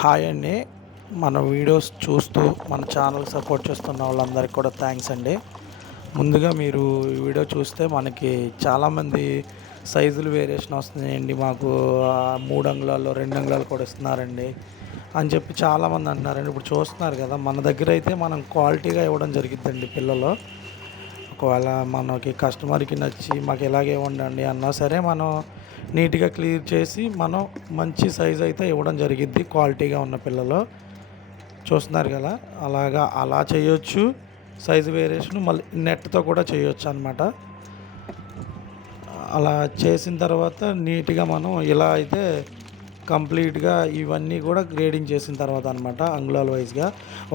Hi అండి. మన videos చూస్తూ మన ఛానల్ సపోర్ట్ చేస్తున్న వాళ్ళందరికీ కూడా థ్యాంక్స్ అండి. ముందుగా మీరు ఈ వీడియో చూస్తే మనకి చాలామంది సైజులు వేరియేషన్ వస్తున్నాయండి. మాకు 3 అంగుళాలు 2 అంగుళాలు కూడా ఇస్తున్నారండి అని చెప్పి చాలామంది అంటున్నారండి. ఇప్పుడు చూస్తున్నారు కదా, మన దగ్గర అయితే మనం క్వాలిటీగా ఇవ్వడం జరిగిద్దండి పిల్లలు. ఒకవేళ మనకి కస్టమర్కి నచ్చి మాకు ఇలాగే ఇవ్వండి అన్నా సరే, మనం నీట్గా క్లియర్ చేసి మనం మంచి సైజ్ అయితే ఇవ్వడం జరిగిద్ది. క్వాలిటీగా ఉన్న పిల్లలు చూస్తున్నారు కదా, అలా చేయొచ్చు. సైజు వేరియేషన్ మళ్ళీ నెట్తో కూడా చేయొచ్చు అనమాట. అలా చేసిన తర్వాత నీట్గా మనం ఇలా అయితే కంప్లీట్గా ఇవన్నీ కూడా గ్రేడింగ్ చేసిన తర్వాత అనమాట, అంగుళాల వైజ్గా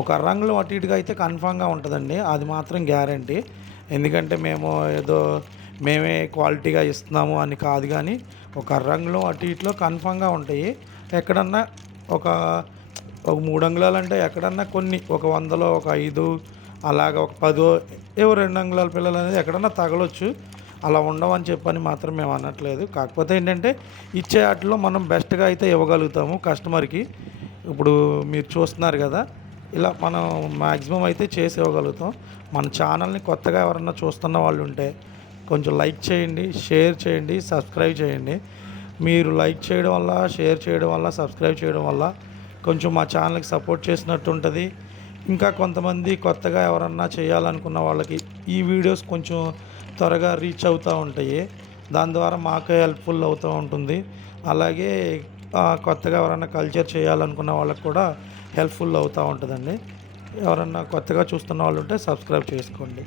ఒక అరంగుళం అటు ఇటుగా అయితే కన్ఫామ్గా ఉంటుందండి. అది మాత్రం గ్యారంటీ. ఎందుకంటే మేమే క్వాలిటీగా ఇస్తున్నాము అని కాదు, కానీ ఒక అరంగుళం అటు ఇటులో కన్ఫామ్గా ఉంటాయి. ఎక్కడన్నా ఒక 3 అంగుళాలు అంటే ఎక్కడన్నా కొన్ని ఒక 100లో ఒక 5 అలాగ ఒక 10 ఏవో 2 అంగుళాల పిల్లలు అనేది ఎక్కడన్నా తగలొచ్చు. అలా ఉండవని చెప్పని మాత్రం మేము అనట్లేదు. కాకపోతే ఏంటంటే ఇచ్చే వాటిలో మనం బెస్ట్గా అయితే ఇవ్వగలుగుతాము కస్టమర్కి. ఇప్పుడు మీరు చూస్తున్నారు కదా, ఇలా మనం మ్యాక్సిమం అయితే చేసి ఇవ్వగలుగుతాం. మన ఛానల్ని కొత్తగా ఎవరన్నా చూస్తున్న వాళ్ళు ఉంటే కొంచెం లైక్ చేయండి, షేర్ చేయండి, సబ్స్క్రైబ్ చేయండి. మీరు లైక్ చేయడం వల్ల, షేర్ చేయడం వల్ల, సబ్స్క్రైబ్ చేయడం వల్ల కొంచెం మా ఛానల్కి సపోర్ట్ చేసినట్టు ఉంటుంది. ఇంకా కొంతమంది కొత్తగా ఎవరన్నా చేయాలనుకున్న వాళ్ళకి ఈ వీడియోస్ కొంచెం త్వరగా రీచ్ అవుతూ ఉంటాయి. దాని ద్వారా మాకే హెల్ప్ఫుల్ అవుతూ ఉంటుంది. అలాగే కొత్తగా ఎవరైనా కల్చర్ చేయాలనుకున్న వాళ్ళకి కూడా హెల్ప్ఫుల్ అవుతూ ఉంటుందండి. ఎవరన్నా కొత్తగా చూస్తున్న వాళ్ళు ఉంటే సబ్స్క్రైబ్ చేసుకోండి.